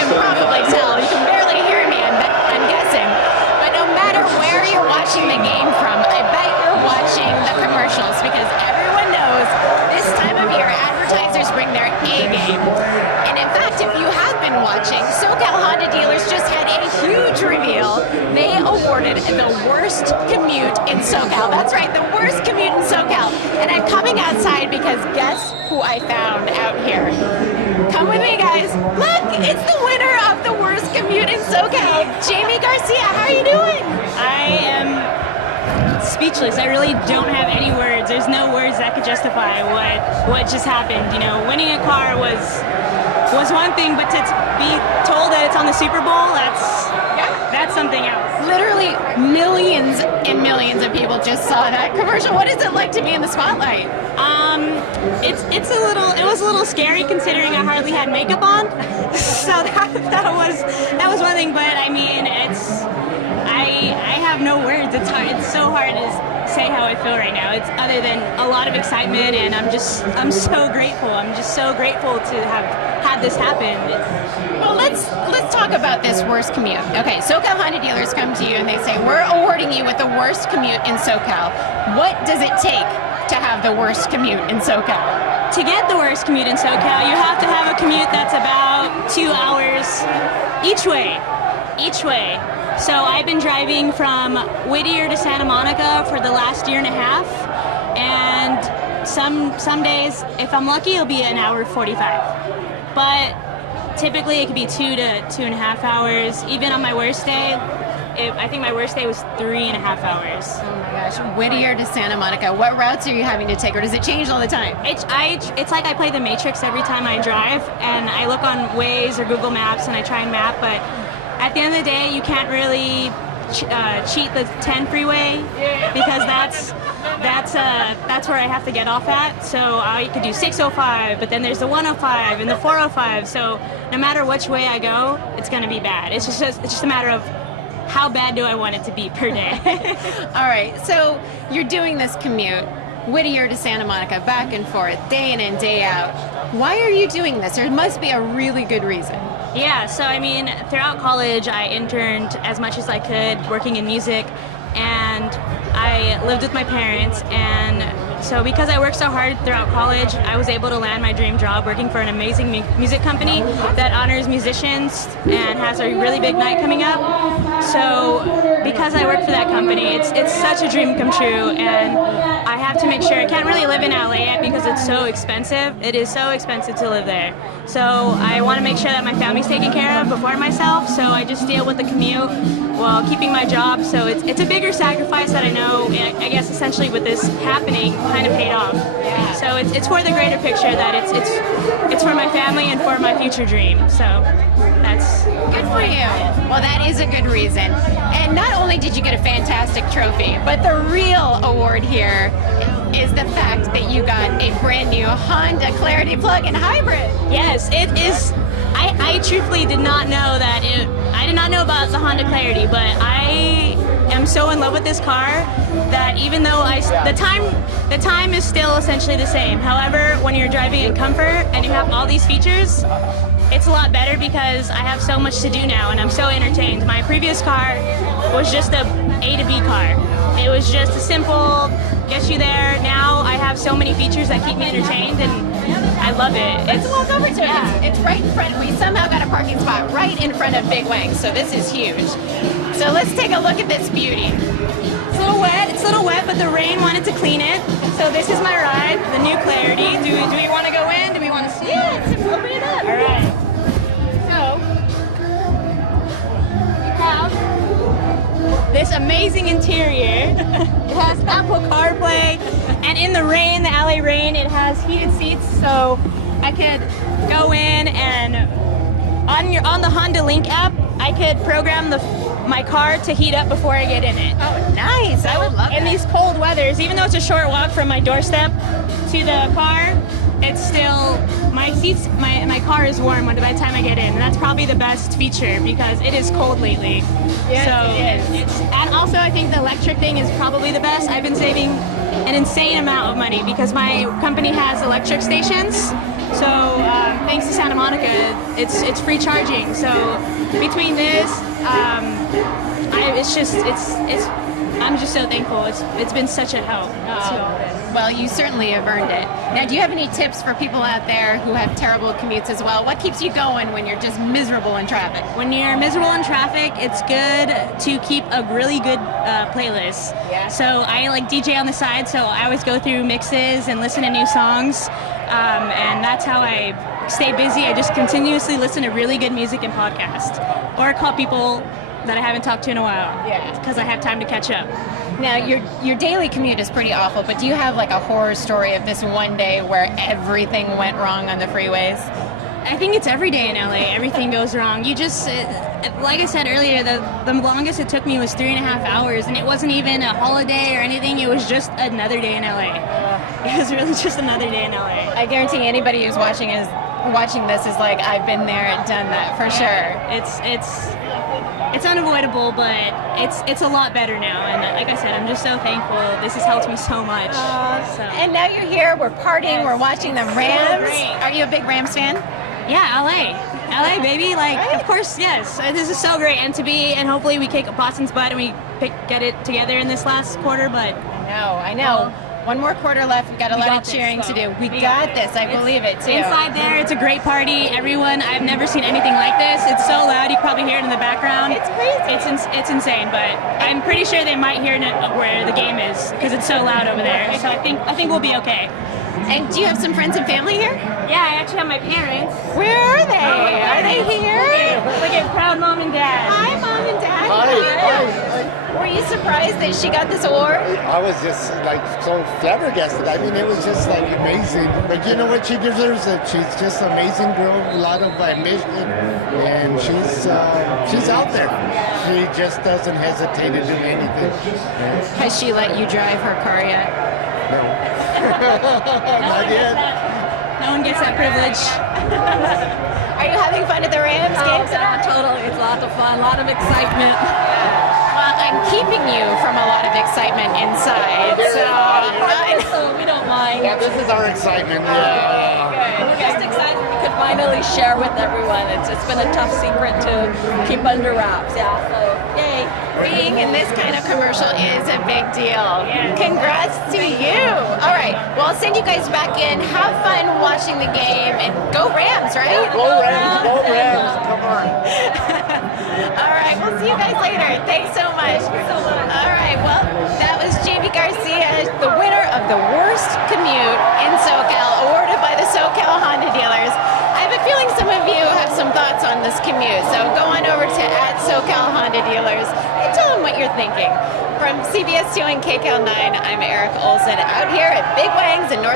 can probably tell. You can barely hear me, I'm guessing. But no matter where you're watching the game from, I bet you're watching the commercials because everyone knows this time of year advertisers bring their A game. And in fact, if you have been watching, SoCal Honda Dealers just had a huge reveal. They awarded the worst commute in SoCal. That's right, the worst commute in SoCal. And I'm coming outside because guess who I found out here? Come with me, guys. Look, it's the winner of the worst commute in SoCal, Jamie Garcia. How are you doing? I am speechless. I really don't have any words. There's no words that could justify what just happened. You know, winning a car was one thing, but to be told that it's on the Super Bowl, that's something else. Literally millions and millions of people just saw that commercial. What is it like to be in the spotlight? It was a little scary considering I hardly had makeup on. So that was one thing, but I mean, I have no words. It's so hard to say how I feel right now. It's other than a lot of excitement, and I'm so grateful. I'm just so grateful to have had this happen. Well, let's talk about this worst commute. Okay, SoCal Honda Dealers come to you and they say, we're awarding you with the worst commute in SoCal. What does it take to have the worst commute in SoCal? To get the worst commute in SoCal, you have to have a commute that's about 2 hours each way. So I've been driving from Whittier to Santa Monica for the last year and a half, and some days, if I'm lucky, it'll be an hour 45. But typically it could be 2 to 2.5 hours. Even on my worst day, I think my worst day was 3.5 hours. Oh my gosh, Whittier to Santa Monica. What routes are you having to take, or does it change all the time? It's like I play the Matrix every time I drive, and I look on Waze or Google Maps and I try and map, but at the end of the day, you can't really cheat the 10 freeway because that's where I have to get off at. So I could do 605, but then there's the 105 and the 405. So no matter which way I go, it's going to be bad. It's just a matter of how bad do I want it to be per day. All right, so you're doing this commute, Whittier to Santa Monica, back and forth, day in and day out. Why are you doing this? There must be a really good reason. Yeah, so I mean, throughout college, I interned as much as I could working in music, and I lived with my parents, and so because I worked so hard throughout college, I was able to land my dream job working for an amazing music company that honors musicians and has a really big night coming up. So because I work for that company, it's such a dream come true, and I have to make sure, I can't really live in LA yet because it's so expensive. It is so expensive to live there. So I want to make sure that my family's taken care of before myself, so I just deal with the commute while keeping my job. So it's a bigger sacrifice that I know, I guess essentially with this happening, kind of paid off. Yeah. So it's for the greater picture that it's for my family and for my future dream. So that's good for you. Well, that is a good reason. And not only did you get a fantastic trophy, but the real award here is the fact that you got a brand new Honda Clarity plug-in hybrid. Yes, it is. I truthfully did not know that I did not know about the Honda Clarity, but I am so in love with this car that even though the time is still essentially the same. However, when you're driving in comfort and you have all these features, it's a lot better because I have so much to do now and I'm so entertained. My previous car was just a A to B car. It was just a simple, get you there. Now I have so many features that keep me entertained and I love it. Let's walk over to it. It's right in front. We somehow got a parking spot right in front of Big Wangs, so this is huge. So let's take a look at this beauty. It's a little wet, but the rain wanted to clean it. So this is my ride, the new Clarity. Do we want to go in? Do we want to see it? Open it up. All right. So we have this amazing interior. It has Apple CarPlay, and in the rain, the LA rain, it has heated seats, so I could go in and on the Honda Link app, I could program my car to heat up before I get in it. Oh, nice! I would love in that. these cold weathers, even though it's a short walk from my doorstep to the car, it's still my car is warm by the time I get in, and that's probably the best feature because it is cold lately. Yes, so it is. and also I think the electric thing is probably the best. I've been saving an insane amount of money because my company has electric stations. So thanks to Santa Monica, it's free charging. So between this, I'm just so thankful. It's been such a help. Well, you certainly have earned it. Now, do you have any tips for people out there who have terrible commutes as well? What keeps you going when you're just miserable in traffic? When you're miserable in traffic, it's good to keep a really good playlist. Yeah. So I like DJ on the side, so I always go through mixes and listen to new songs, and that's how I stay busy. I just continuously listen to really good music and podcasts, or call people that I haven't talked to in a while. Yeah. Because I have time to catch up. Now, your daily commute is pretty awful, but do you have like a horror story of this one day where everything went wrong on the freeways? I think it's every day in LA. Everything goes wrong. You just, like I said earlier, the longest it took me was 3.5 hours, and it wasn't even a holiday or anything. It was just another day in LA. It was really just another day in LA. I guarantee anybody who's watching this is like, I've been there and done that for sure. It's unavoidable, but it's a lot better now. And like I said, I'm just so thankful. This has helped me so much. And now you're here. We're partying. Yes. We're watching the Rams. Great. Are you a big Rams fan? Yeah, LA baby. Like, of course, yes. This is so great, and hopefully we kick Boston's butt and we get it together in this last quarter. But I know. One more quarter left. We've got a lot of cheering to do. We got this. I believe it too. Inside there, it's a great party. Everyone, I've never seen anything like this. It's so loud. You can probably hear it in the background. It's crazy. It's insane, but I'm pretty sure they might hear it where the game is because it's so loud over there. So I think we'll be okay. And do you have some friends and family here? Yeah, I actually have my parents. Where are they? Are they here? Look at proud mom and dad. Hi, Mom and Dad. Hi. Were you surprised that she got this award? I was just like so flabbergasted. I mean, it was just like amazing. But you know what? She deserves it. She's just an amazing girl, a lot of ambition, and she's out there. She just doesn't hesitate to do anything. Has she let you drive her car yet? No. Not yet. No one gets that privilege. Are you having fun at the Rams games? Totally. It's lots of fun, a lot of excitement. Well, I'm keeping you from a lot of excitement inside, So we don't mind. Yeah, this is our excitement. Yeah. We're just excited we could finally share with everyone. It's been a tough secret to keep under wraps. Yeah, so yay. being in this kind of commercial is a big deal. Congrats to you. All right, well, I'll send you guys back in. Have fun watching the game, and go Rams, right? Go Rams, go Rams. Come on. All right, we'll see you guys later. Thanks so much. All right, well, that was Jamie Garcia, the winner of the worst commute in SoCal, awarded by the SoCal Honda Dealers. I have a feeling some of you have some thoughts on this commute, so go on over to @SoCal Honda Dealers and tell them what you're thinking. From CBS 2 and KCAL 9, I'm Eric Olsen, out here at Big Wangs in North